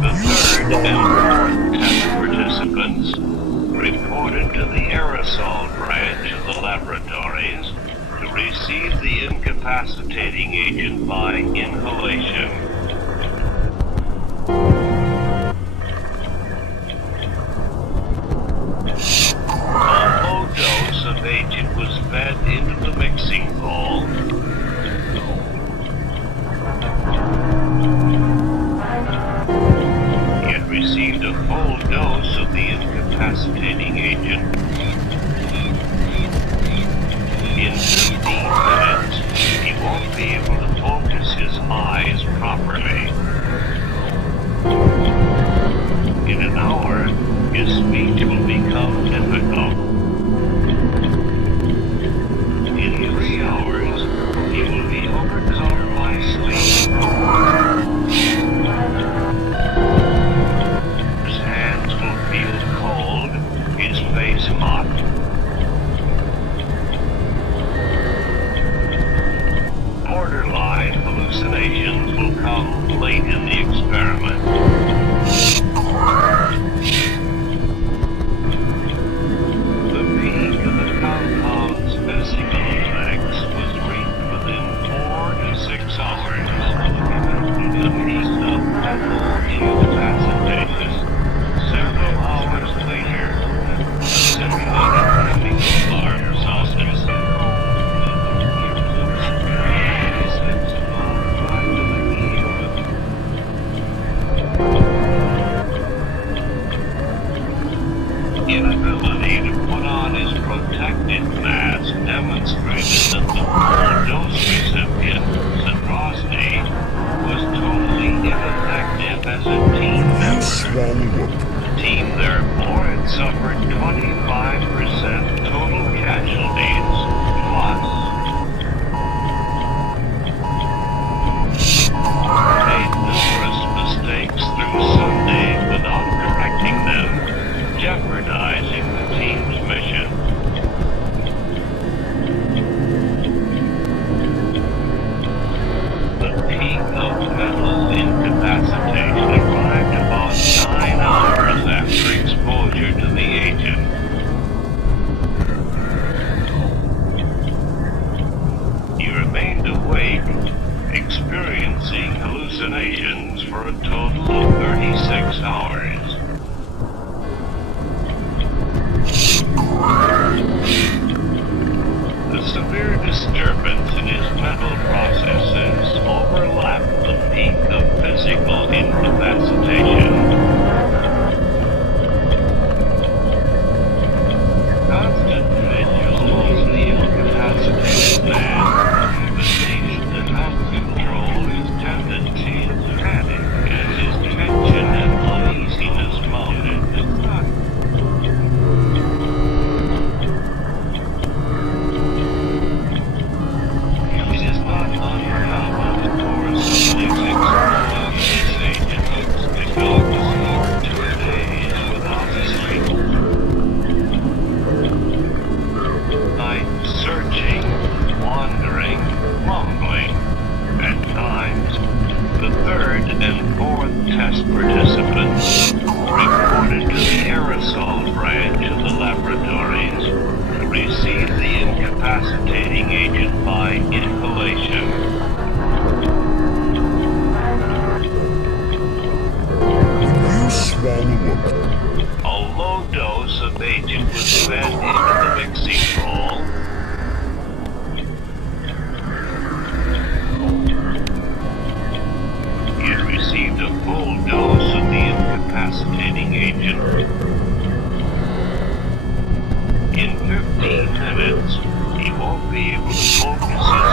The third and fourth test participants reported to the aerosol branch of the laboratories to receive the incapacitating agent by inhalation. A low dose of agent was fed into the mixing bowl. It received a full dose of the incapacitating agent. In 15 minutes, he won't be able to focus his eyes properly. In an hour, his speech will become difficult. In 3 hours, he will be overcome by sleep. His hands will feel cold, his face hot. Borderline hallucinations will come late in the experiment. The peak of the compound's physical effects was reached within 4 to 6 hours. The peak of mental incapacitation several hours later. A simulated chemical alarm sounded. Inability to put on his protective mask demonstrated that the full dose recipient, Zadrozny, was totally ineffective as a team member. The team, therefore, had suffered 25% total casualties, plus made numerous mistakes through Sunday without correcting them, jeopardizing the team's mission. The peak of mental incapacitation arrived about 9 hours after exposure to the agent. He remained awake, experiencing hallucinations for a total of 36 hours. The severe disturbance in his mental processes overlapped the peak of physical incapacitation. Constant vigil in the incapacitated man needed to help control his tendency to panic as his tension and uneasiness mounted. Test participants reported to the aerosol branch of the laboratories to receive the incapacitating agent by inhalation. You swallow it. A low dose of agent was fed into the mixing bowl. It received a full dose of the incapacitating agent. In 15 minutes, he won't be able to focus his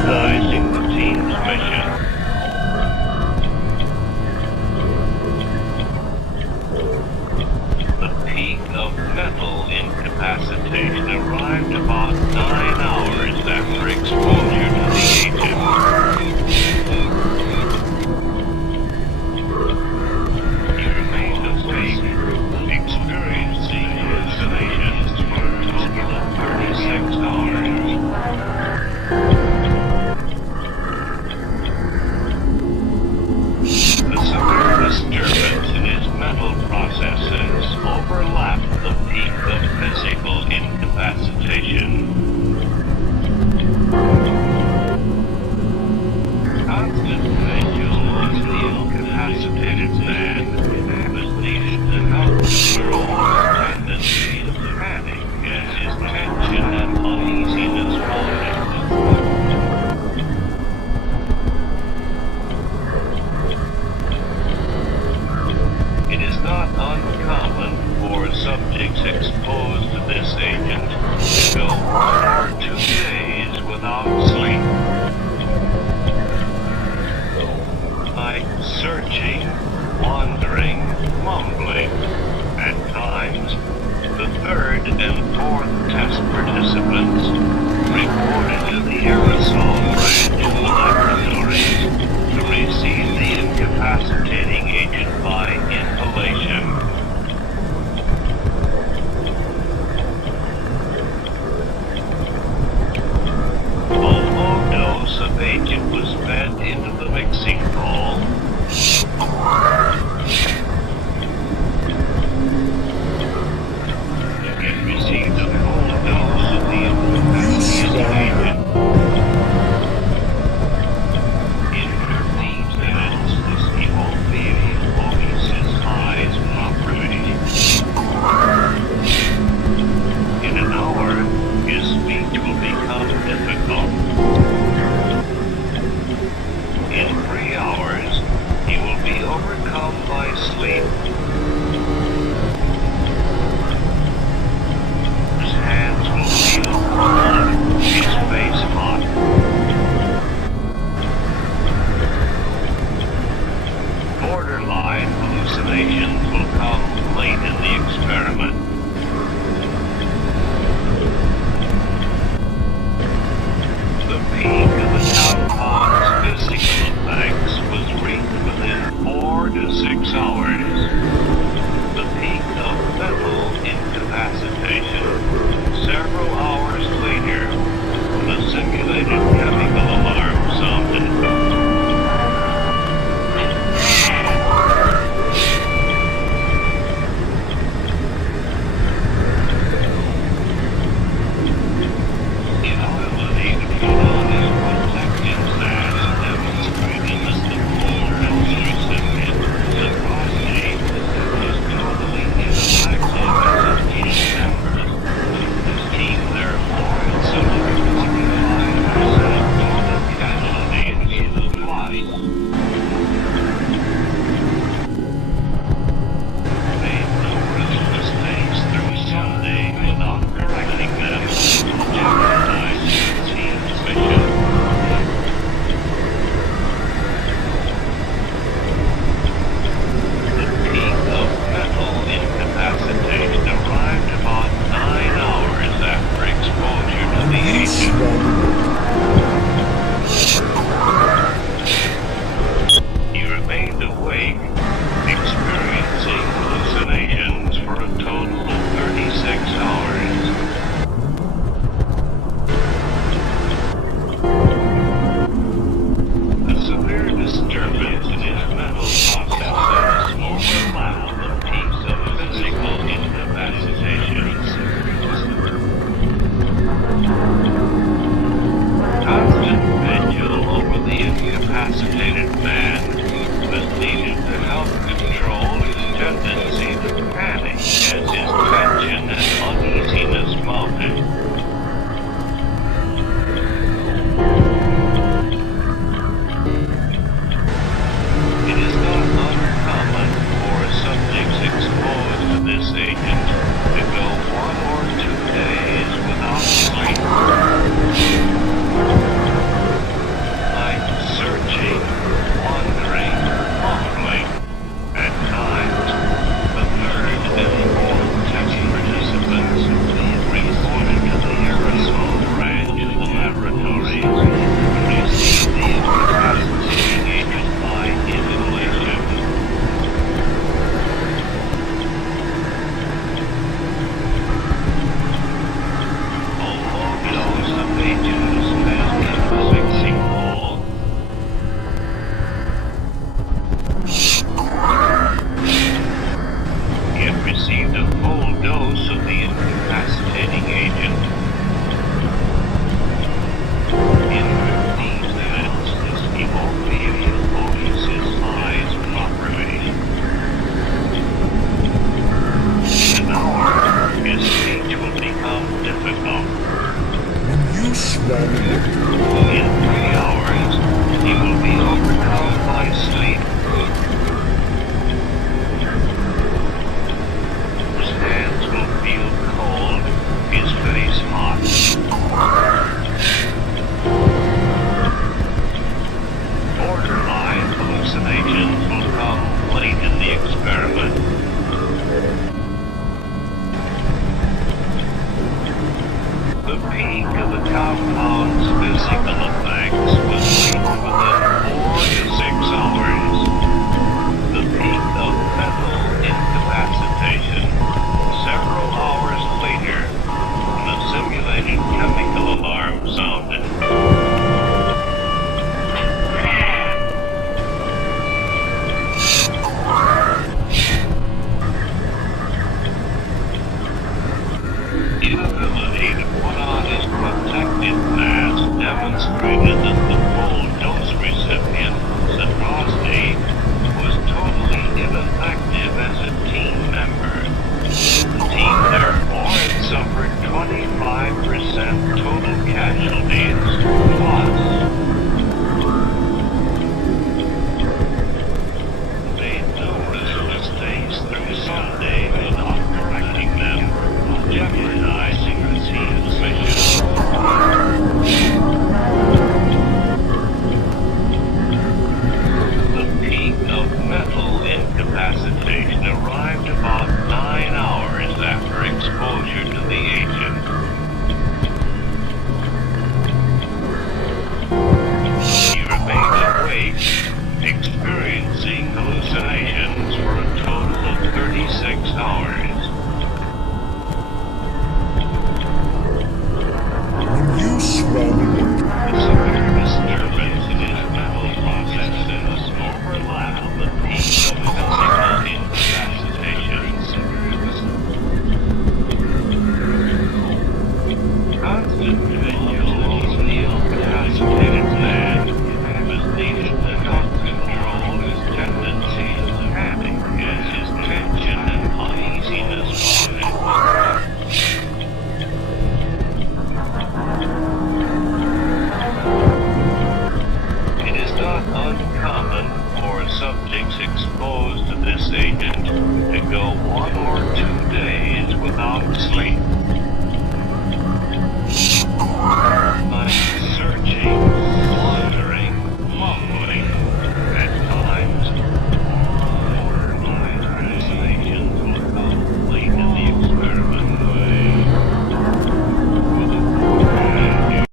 jeopardizing the team's mission. The peak of mental incapacitation arrived about 9 hours after exposure to the agent. He remained awake, experiencing hallucinations for a total of 36 hours. The severe disturbance in his mental processes overlapped the peak of physical incapacitation. Constant vigil as the incapacitated man was needed to help control his tendency to panic as his tension and uneasiness mounted. It is not uncommon for subjects exposed to this agent to go 1 or 2 days without sleep. Like searching, wandering, mumbling. At times, the third and fourth test participants reported to the aerosol